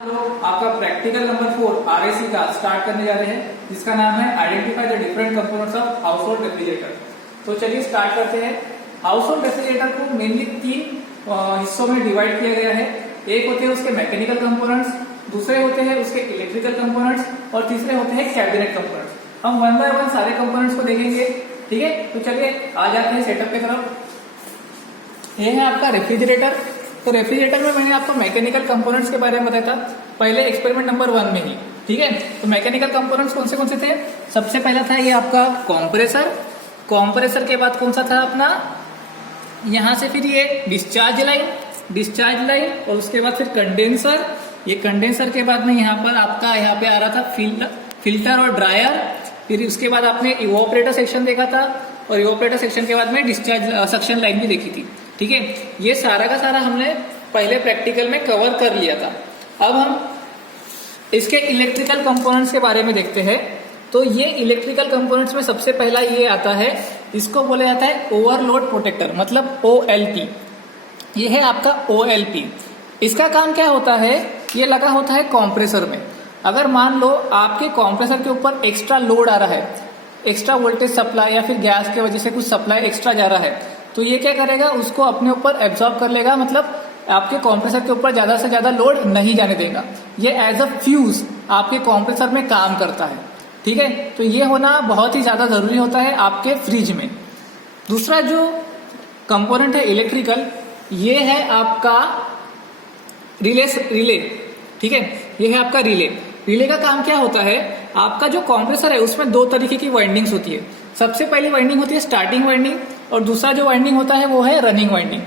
लोग आपका practical number 4 RAC का स्टार्ट करने जा रहे हैं, जिसका नाम है identify the different components of house hold refrigerator. तो चलिए स्टार्ट करते हैं। हाउस होल्ड रेफ्रिजरेटर को मेनली 3 हिस्सों में डिवाइड किया गया है। एक होते हैं उसके मैकेनिकल कंपोनेंट्स, दूसरे होते हैं उसके इलेक्ट्रिकल कंपोनेंट्स और तीसरे होते हैं कैबिनेट कंपोनेंट्स। हम वन बाय वन सारे कंपोनेंट्स को देखेंगे, ठीक है। तो चलिए आ जाते हैं सेटअप की तरफ। ये है आपका रेफ्रिजरेटर। तो रेफ्रिजरेटर में मैंने आपको मैकेनिकल कंपोनेंट्स के बारे में बताया था पहले एक्सपेरिमेंट नंबर 1 में ही, ठीक है। तो मैकेनिकल कंपोनेंट्स कौन से थे? सबसे पहला था ये आपका कंप्रेसर। कंप्रेसर के बाद कौन सा था अपना, यहां से फिर ये डिस्चार्ज लाइन और उसके बाद फिर कंडेंसर। ये कंडेंसर के बाद में यहाँ पे आ रहा था फिल्टर और ड्रायर। फिर उसके बाद आपने इवोपरेटर सेक्शन देखा था और इवोपरेटर सेक्शन के बाद में डिस्चार्ज सक्शन लाइन भी देखी थी, ठीक है। ये सारा का सारा हमने पहले प्रैक्टिकल में कवर कर लिया था। अब हम इसके इलेक्ट्रिकल कंपोनेंट्स के बारे में देखते हैं। तो ये इलेक्ट्रिकल कंपोनेंट्स में सबसे पहला ये आता है, इसको बोला जाता है ओवरलोड प्रोटेक्टर, मतलब OLP। ये है आपका OLP। इसका काम क्या होता है, ये लगा होता है कंप्रेसर में। अगर मान लो आपके कंप्रेसर के ऊपर एक्स्ट्रा लोड आ रहा है, एक्स्ट्रा वोल्टेज सप्लाई या फिर गैस की वजह से कुछ सप्लाई एक्स्ट्रा जा रहा है, तो ये क्या करेगा, उसको अपने ऊपर एब्जॉर्ब कर लेगा, मतलब आपके कंप्रेसर के ऊपर ज्यादा से ज्यादा लोड नहीं जाने देगा। ये एज अ फ्यूज आपके कंप्रेसर में काम करता है, ठीक है। तो ये होना बहुत ही ज्यादा जरूरी होता है आपके फ्रिज में। दूसरा जो कंपोनेंट है इलेक्ट्रिकल, ये है आपका रिले, ठीक है। ये है आपका रिले का काम क्या होता है, आपका जो कंप्रेसर है उसमें 2 तरीके की वाइंडिंग्स होती है। सबसे पहली वाइंडिंग होती है स्टार्टिंग वाइंडिंग और दूसरा जो वाइंडिंग होता है वो है रनिंग वाइंडिंग।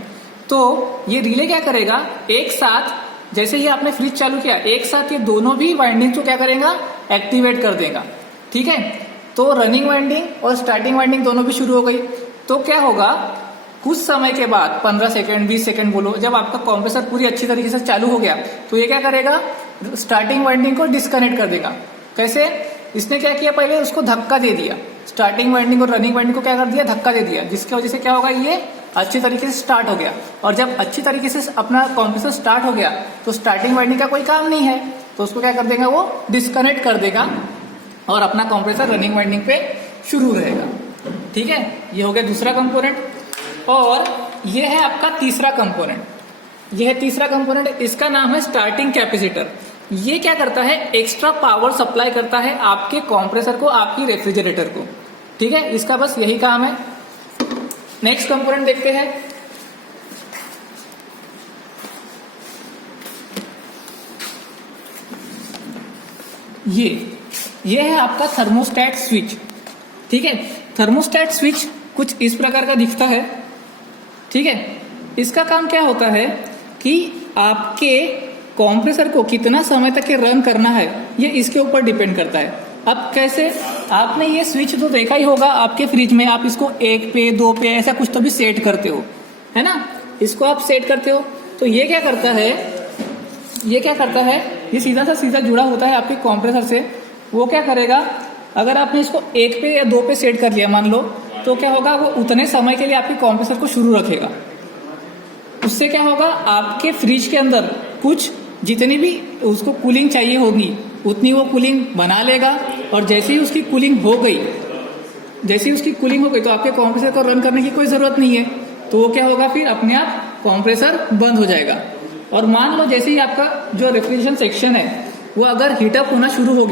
तो ये रिले क्या करेगा, एक साथ जैसे ही आपने फ्रिज चालू किया, एक साथ ये दोनों भी वाइंडिंग को क्या करेगा, एक्टिवेट कर देगा, ठीक है। तो रनिंग वाइंडिंग और स्टार्टिंग वाइंडिंग दोनों भी शुरू हो गई। तो क्या होगा, कुछ समय के बाद 15 सेकंड 20 सेकंड बोलो, जब आपका कंप्रेसर पूरी अच्छी तरीके से चालू हो गया, तो ये क्या करेगा, स्टार्टिंग वाइंडिंग को डिस्कनेक्ट कर देगा। कैसे, इसने क्या किया, पहले उसको धक्का दे दिया, स्टार्टिंग वाइंडिंग और रनिंग वाइंडिंग को क्या कर दिया, धक्का दे दिया, जिसकी वजह से क्या होगा, ये अच्छी तरीके से स्टार्ट हो गया। और जब अच्छी तरीके से अपना कंप्रेसर स्टार्ट हो गया, तो स्टार्टिंग वाइंडिंग का कोई काम नहीं है, तो उसको क्या कर देगा, वो डिस्कनेक्ट कर देगा और अपना कंप्रेसर रनिंग वाइंडिंग पे शुरू रहेगा, ठीक है। ये हो गया दूसरा कंपोनेंट। और ये है आपका तीसरा कंपोनेंट। यह है तीसरा कंपोनेंट, इसका नाम है स्टार्टिंग कैपेसिटर। ये क्या करता है, एक्स्ट्रा पावर सप्लाई करता है आपके कंप्रेसर को, आपकी रेफ्रिजरेटर को, ठीक है। इसका बस यही काम है। नेक्स्ट कंपोनेंट देखते हैं। ये है आपका थर्मोस्टेट स्विच, ठीक है। थर्मोस्टेट स्विच कुछ इस प्रकार का दिखता है, ठीक है। इसका काम क्या होता है कि आपके कंप्रेसर को कितना समय तक रन करना है, ये इसके ऊपर डिपेंड करता है। अब कैसे, आपने ये स्विच तो देखा ही होगा आपके फ्रिज में, आप इसको 1 पे 2 पे ऐसा कुछ तो भी सेट करते हो, है ना। इसको आप सेट करते हो, तो ये क्या करता है, ये सीधा जुड़ा होता है आपके कंप्रेसर से। वो क्या करेगा, अगर आपने इसको 1 पे या 2 पे सेट कर लिया मान लो, तो क्या होगा, वो उतने समय के लिए आपके कंप्रेसर को शुरू रखेगा। उससे क्या होगा, आपके फ्रिज के अंदर कुछ जितनी भी उसको कूलिंग चाहिए होगी उतनी वो कूलिंग बना लेगा। और जैसे ही उसकी कूलिंग हो गई, तो आपके कंप्रेसर को रन करने की कोई जरूरत नहीं है, तो वो क्या होगा, फिर अपने आप कंप्रेसर बंद हो जाएगा। और मान लो जैसे ही आपका जो रेफ्रिजरेशन सेक्शन है वो अगर हीटअप होना शुरू हो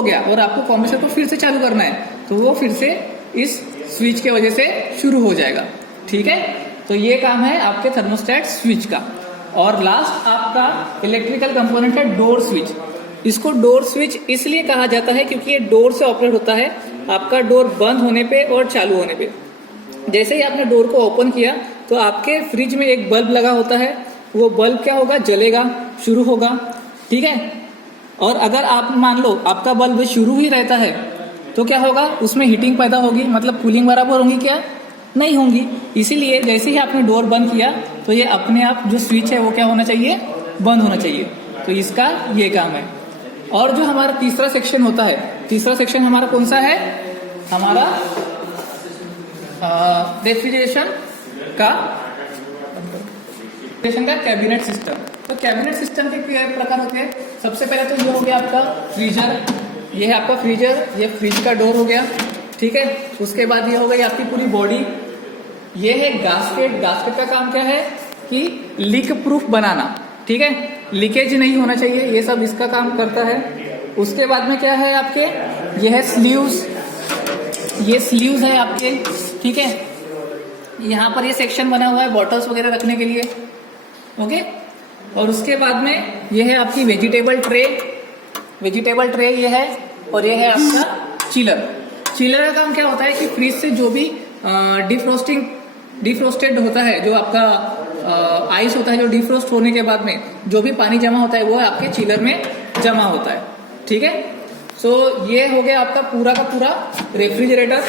गया, और आपको कंप्रेसर को फिर से चालू करना है, तो वो फिर से इस स्विच के वजह से शुरू हो जाएगा, ठीक है। तो ये काम है आपके थर्मोस्टेट स्विच का। और लास्ट आपका इलेक्ट्रिकल कंपोनेंट है डोर स्विच। इसको डोर स्विच इसलिए कहा जाता है क्योंकि ये डोर से ऑपरेट होता है, आपका डोर बंद होने पे और चालू होने पे। जैसे ही आपने डोर को ओपन किया, तो आपके फ्रिज में एक बल्ब लगा होता है, वो बल्ब क्या होगा, जलेगा, शुरू होगा, ठीक है। और अगर आप मान लो आपका बल्ब शुरू ही रहता है, तो क्या होगा, उसमें हीटिंग पैदा होगी, मतलब कूलिंग बराबर होगी क्या, नहीं होंगी। इसीलिए जैसे ही आपने डोर बंद किया, तो ये अपने आप जो स्विच है वो क्या होना चाहिए, बंद होना चाहिए। तो इसका ये काम है। और जो हमारा तीसरा सेक्शन होता है, तीसरा सेक्शन हमारा कौन सा है, हमारा रेफ्रिजरेशन का कैबिनेट सिस्टम। तो कैबिनेट सिस्टम के प्रकार होते हैं। सबसे पहले तो ये हो गया आपका फ्रीजर, ये है आपका फ्रीजर, ये फ्रिज का डोर हो गया, ठीक है। उसके बाद ये हो गई आपकी पूरी बॉडी, ये है गास्केट। गास्केट का काम क्या है कि लीक प्रूफ बनाना, ठीक है, लीकेज नहीं होना चाहिए, ये सब इसका काम करता है। उसके बाद में क्या है आपके, ये है स्लीव्स, ये स्लीव्स है आपके, ठीक है। यहाँ पर ये सेक्शन बना हुआ है बॉटल्स वगैरह रखने के लिए, ओके। और उसके बाद में ये है आपकी वेजिटेबल ट्रे, वेजिटेबल ट्रे ये है, और ये है आपका चिलर। चिलर का काम क्या होता है कि फ्रिज से जो भी डिफ्रोस्टेड होता है, जो आपका आइस होता है, जो डिफ्रोस्ट होने के बाद में जो भी पानी जमा होता है वो आपके चिलर में जमा होता है, ठीक है। सो ये हो गया आपका पूरा का पूरा refrigerator.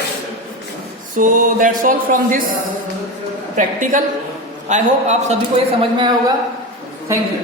So that's all from this practical. I hope आप सभी को ये समझ में आया होगा। Thank you.